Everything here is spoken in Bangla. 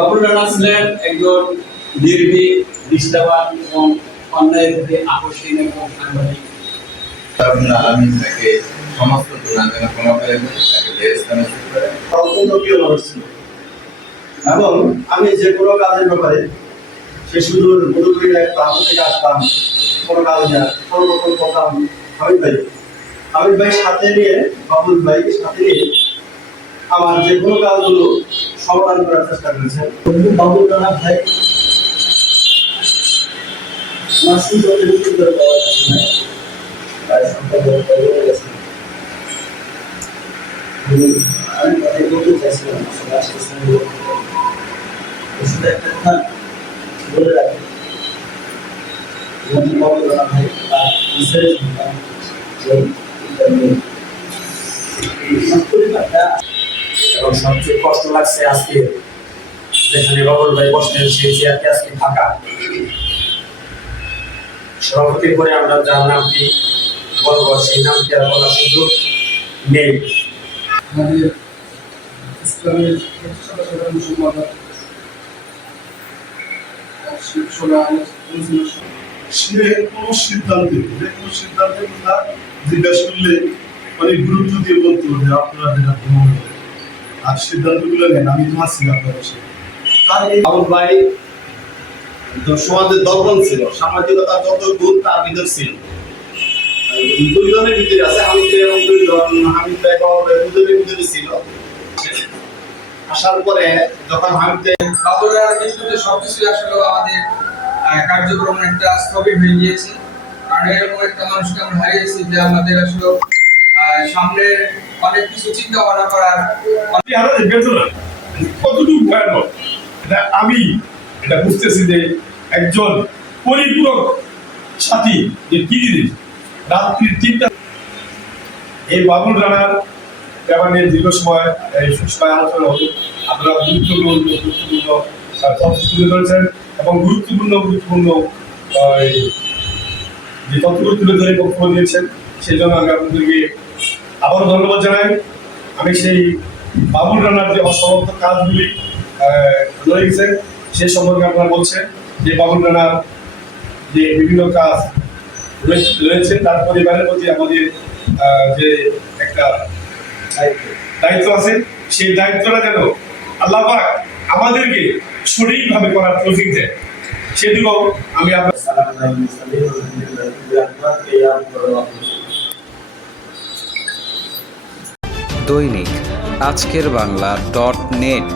বাবুল রানা ছিলেন একজন নির্ভীক, নিষ্ঠাবান এবং অন্যায়ের প্রতি আকর্ষণ এবং সাংবাদিক। আমি তাকে সমস্ত গুণাগুণ ক্ষমা করে তাকে বেহেশতে করে অত্যন্ত প্রিয় মানুষ ছিল এবং আমি যে কোনো কাজের ব্যাপারে সে শুধু মধুপুরীর এক প্রান্ত থেকে আসতাম, কোনো কাজ না সর্বপ্রথম কথা হামিদ ভাই সাথে নিয়ে, বাবুল ভাইকে সাথে নিয়ে আমার যে কোনো কাজগুলো সমাধান করার চেষ্টা করেছেন। বাবুল রানা ভাই আমার সুন্দর করে পাওয়া যাচ্ছে না, তাই সম্পর্ক গেছে। আমি তাদের বলতে চাইছিলাম আসলে আসতেছেন শুধু একটা কথা বলে রাখি, বাবুল রানা ভাই তার বিশেষ এবং সবচেয়ে কষ্ট লাগছে আজকে যেখানে বাবুল ভাই বসলেন সেই চেয়ারটি আজকে ফাঁকা। সভাপতির পরে আমরা যার নামটি বলবো সেই নামটি আর বলার সুযোগ নেই। আমাদের ইসলামের সাধারণ সম্পাদক সে কোনো সিদ্ধান্তে কথা জিজ্ঞাসা করলে অনেক গুরুত্ব দিয়ে বলতে হবে আপনারা যেটা ভ্রমণ করেন আর সিদ্ধান্তগুলো নেন। আমি তো আছি আপনার তার এই বাবুল ভাই সমাজের দর্পণ ছিল, সামাজিকতা যত গুণ তার ভিতর ছিল। দুইজনের ভিতরে আছে, হামিদ এবং দুইজন, হামিদ ভাই বাবুল ভাই দুজনের ভিতরে ছিল। আসার পরে যখন হামিদ বাবুল রানার মৃত্যুতে সবকিছু আসলে আমাদের কার্যক্রম একটা স্থবির হয়ে গিয়েছে, কারণ এরকম একটা মানুষকে আমরা হারিয়েছি যে আমাদের আসলে সামনে অনেক কিছু চিন্তা ভাবনা করার বেদনা কতটুকু ভয়ানক এটা আমি এটা বুঝতেছি যে একজন পরিপূরক সাথী যে কি জিনিস। রাত্রির 3টা এই বাবুল রানার ব্যাপার নিয়ে দীর্ঘ সময় আলোচনা হতো। আপনারা গুরুত্বপূর্ণ তথ্য তুলে ধরেছেন এবং গুরুত্বপূর্ণ যে তথ্যগুলো তুলে ধরে বক্তব্য দিয়েছেন সেই জন্য আমি আপনাদেরকে আবারও ধন্যবাদ জানাই। আমি সেই বাবুল রানার যে অসমাপ্ত কাজগুলি রয়ে গেছে সে সম্পর্কে আপনারা বলছেন যে বাবুল রানার যে বিভিন্ন কাজ রয়েছে তার পরিবারের প্রতি আমাদের যে একটা দায়িত্ব আছে, সেই দায়িত্বটা যেন আল্লাহ পাক আমাদেরকে সঠিকভাবে করার তৌফিক দেয়, সেদিকেও আমি আপনার দৈনিক আজকের বাংলা .net